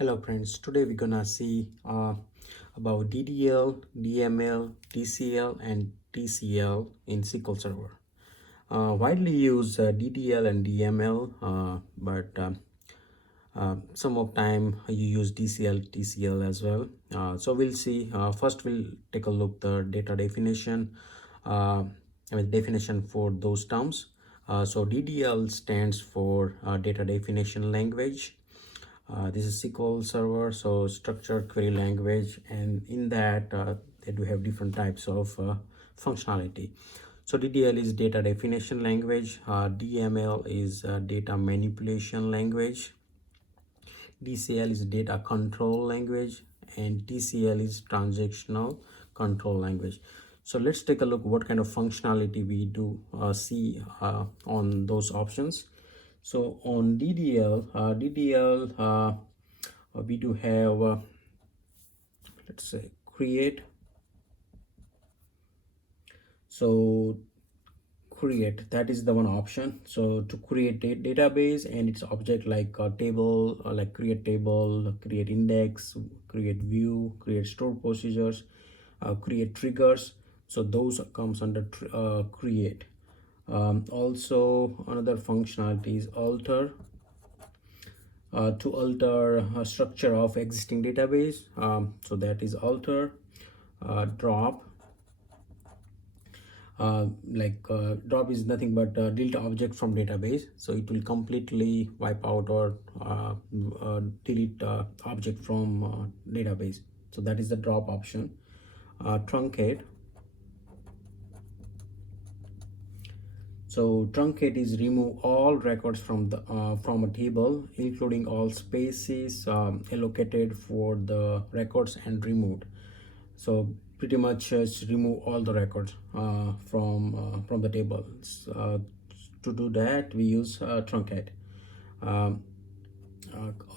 Hello friends, today we're gonna see about DDL, DML, DCL and TCL in SQL Server. Widely used DDL and DML, but some of time you use DCL, TCL as well. So we'll see. First, we'll take a look the data definition. Definition for those terms. So DDL stands for data definition language. This is SQL Server, so structured query language, and in that they do have different types of functionality. So DDL is data definition language, DML is data manipulation language, DCL is data control language, and TCL is transactional control language. So let's take a look what kind of functionality we do see on those options. So on DDL, we do have let's say create. So create, that is the one option. So to create a database and its object like a table, like create table, create index, create view, create store procedures, create triggers. So those comes under create. Also another functionality is alter, to alter a structure of existing database. So that is alter. Drop, drop is nothing but delete object from database, so it will completely wipe out or delete object from database. So that is the drop option. Truncate. So truncate is remove all records from the from a table, including all spaces allocated for the records and removed. So pretty much remove all the records from the tables. To do that, we use truncate.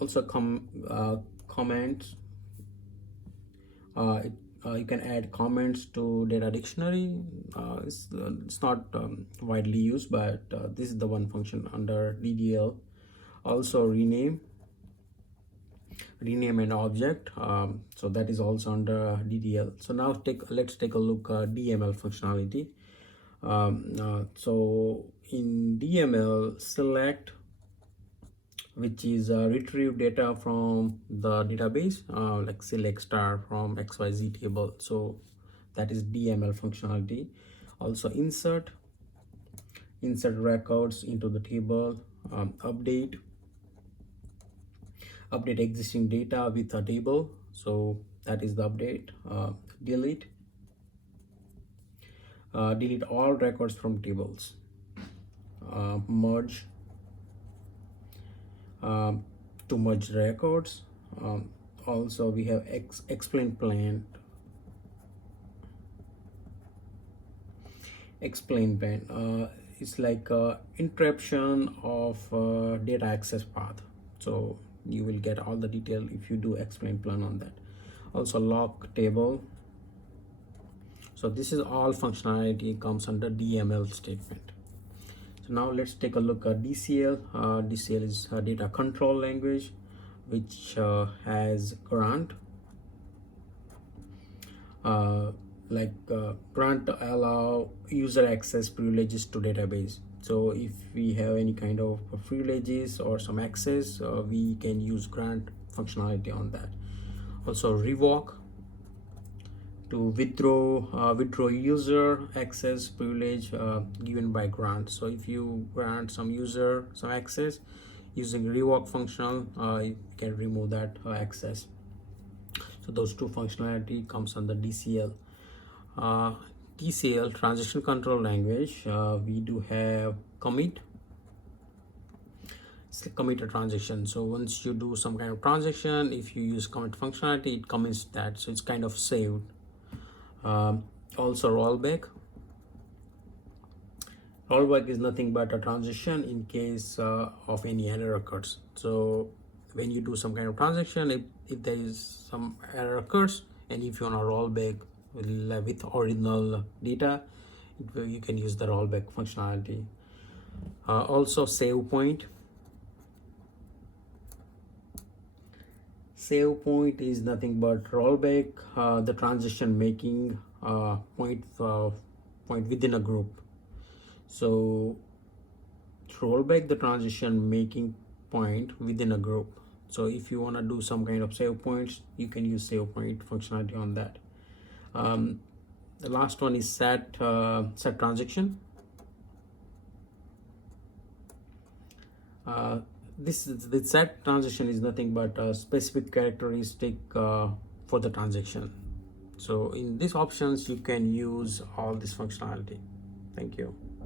Also comments. You can add comments to data dictionary. It's not widely used, but this is the one function under DDL. Also rename an object, so that is also under DDL. So now let's take a look at DML functionality. So in DML, select, which is retrieve data from the database, like select star from XYZ table. So that is DML functionality. Also insert records into the table, update existing data with a table. So that is the update. Delete all records from tables. Merge, to merge records. Also we have explain plan. It's like interruption of data access path. So you will get all the detail if you do explain plan on that. Also lock table. So this is all functionality comes under DML statement. So now let's take a look at DCL. DCL is a data control language, which has grant. Grant allow user access privileges to database. So if we have any kind of privileges or some access, we can use grant functionality on that. Also revoke, to withdraw user access privilege given by grant. So if you grant some user some access using revoke function, you can remove that access. So those two functionality comes under DCL. TCL, transaction control language, we do have commit a transaction. So once you do some kind of transaction, if you use commit functionality, it commits that, so it's kind of saved. Also rollback is nothing but a transaction in case of any error occurs. So when you do some kind of transaction, if there is some error occurs, and if you want to roll back with original data, you can use the rollback functionality. Also save point. Save point is nothing but rollback the transition making point within a group. So roll back the transition making point within a group. So if you want to do some kind of save points, you can use save point functionality on that. The last one is set transaction. The set transition is nothing but a specific characteristic for the transaction. So in these options you can use all this functionality. Thank you.